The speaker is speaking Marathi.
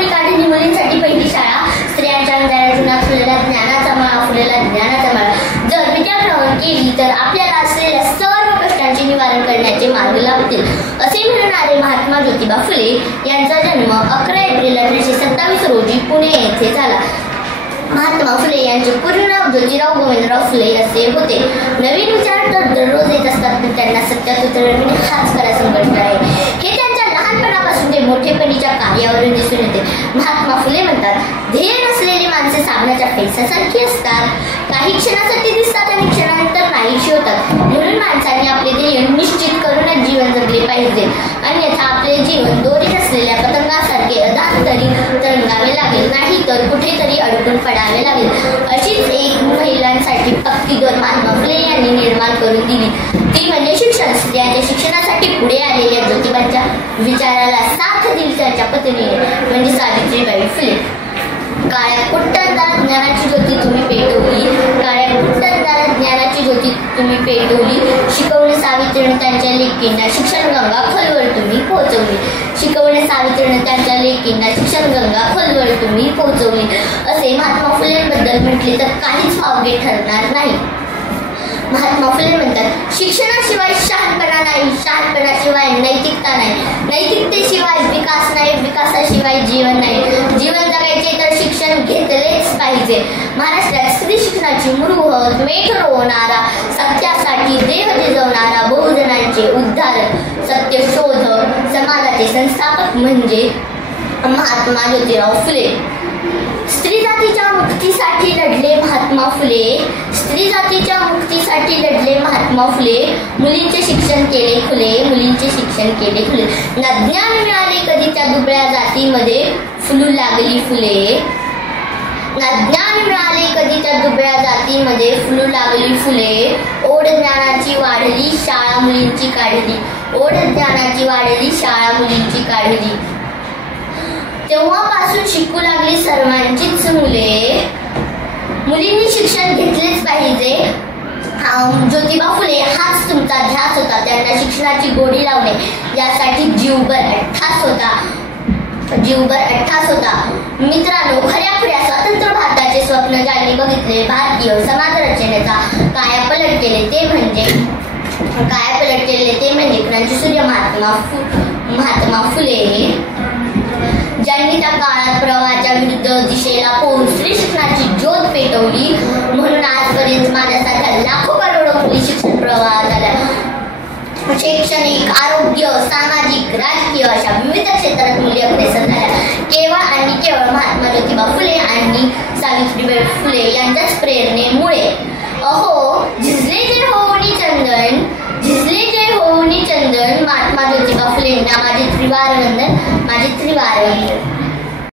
आणि काढणी मुलींसाठी पहिली शाळा, स्त्रियांच्या अंधारात फुललेला ज्ञानाचा माळा, फुललेला ज्ञानाचा माळा. जर विद्याग्रहण केली तर आपल्याला असलेल्या सर्व कष्टांचे निवारण करण्याचे मार्ग लाभतील, असे म्हणणारे महात्मा ज्योतिबा फुले यांचा जन्म 11 एप्रिल 1827 रोजी पुणे येथे झाला. महात्मा फुले यांचे पूर्ण नाव ज्योतिराव गोविंदराव फुले असे होते. नवीन विचार तर दररोज येत असतात, पण त्यांना सत्यात उतरविणे हाच खरा संघर्ष आहे. हे त्यांच्या लहानपणापासून ते मोठेपणीच्या कार्यावरून दिसून येते. महात्मा फुले म्हणतात, ध्येय नसलेली माणसे साबणाच्या पैशासारखी असतात. काही क्षणासाठी दिसतात आणि क्षणानंतर नाहीशी होतात. म्हणून माणसांनी आपले ध्येय निश्चित करूनच जीवन जगले पाहिजे, अन्यथा आपले जीवन दोरी नसलेल्या पतंगासारखे अधांतरी तरंगावे लागेल, नाही तर कुठेतरी अडकून पडावे लागेल. अशीच एक महिलांसाठी पक्की महात्मा फुले यांनी निर्माण करून दिली, ती म्हणजे शिक्षण. स्त्रियांच्या शिक्षणासाठी पुढे आलेल्या ज्योतिबांच्या विचाराला साथ दिली त्यांच्या पत्नीने, म्हणजे सावित्रीबाई फुले. काळ्या कुट्टदार ज्ञानाची ज्योती तुम्ही पेटवली, काळ्या कुट्टदार ज्ञानाची ज्योती तुम्ही पेटवली. शिकवणे सावित्रीने त्यांच्या लेकींना शिक्षण गंगा खोलवर तुम्ही पोहोचवली. शिकवणे सावित्रीने त्यांच्या लेकींना शिक्षण गंगा खोलवर तुम्ही पोहोचवली. असे महात्मा फुलेंबद्दल म्हटले तर काहीच वावगे ठरणार नाही. महात्मा फुले म्हणतात, शिक्षणाशिवाय शहाणपणा नाही, शहाणपणाशिवाय नैतिकता नाही, नैतिकतेशिवाय विकास नाही, विकासाशिवाय जीवन नाही. जीवन जगायचे तर शिक्षण घेतलेच पाहिजे. महाराष्ट्रात स्त्री शिक्षणाची मुरुहत मेठ रोवणारा, सत्यासाठी देह झिजवणारा, बहुजनांचे उद्धारक, सत्य शोध समाजाचे संस्थापक म्हणजे महात्मा ज्योतिराव फुले. स्त्री जातीच्या मुक्तीसाठी लढले महात्मा फुले. स्त्री जातीच्या मुक्तीसाठी लढले महात्मा फुले. मुलींचे शिक्षण केले खुले, मुलींचे शिक्षण केले खुले. ना ज्ञान मिळाले कधी त्या दुबळ्या जातीमध्ये फुलू लागली फुले. ना ज्ञान मिळाले कधी त्या दुबळ्या जातीमध्ये फुलू लागली फुले. ओढ ज्ञानाची वाढली, शाळा मुलींची काढली. ओढ ज्ञानाची वाढली, शाळा मुलींची काढली. तेव्हापासून शिकू लागली सर्वांचीच मुले. मुलींनी शिक्षण घेतलेच पाहिजे. ज्योतिबा फुले हाच तुमचा ध्यास होता. त्यांना शिक्षणाची गोडी लावणे यासाठी जीवभर अट्टास होता. मित्रांनो, खऱ्या स्वतंत्र भारताचे स्वप्न ज्यांनी बघितले, भारतीय समाज रचनेचा कायापलट केले ते म्हणजे क्रांतिसूर्य महात्मा फुले, ज्यांनी त्या काळात प्रवाहाच्या विरुद्ध दिशेला पोहून स्त्री शिक्षणाची ज्योत पेटवली. म्हणून आजपर्यंत माझ्यासारख्या लाखो करोडो मुली शिक्षण प्रवाहात आल्या. शैक्षणिक, आरोग्य, सामाजिक, राजकीय अशा विविध क्षेत्रात मुली अग्रेसर झाल्या. केवळ महात्मा ज्योतिबा फुले आणि सावित्रीबाई फुले यांच्याच प्रेरणेमुळे. अहो झिजले जय होऊनी चंदन, झिजले जय होऊनी चंदन, महात्मा ज्योतिबा फुलेंना माझे त्रिवार वंदन.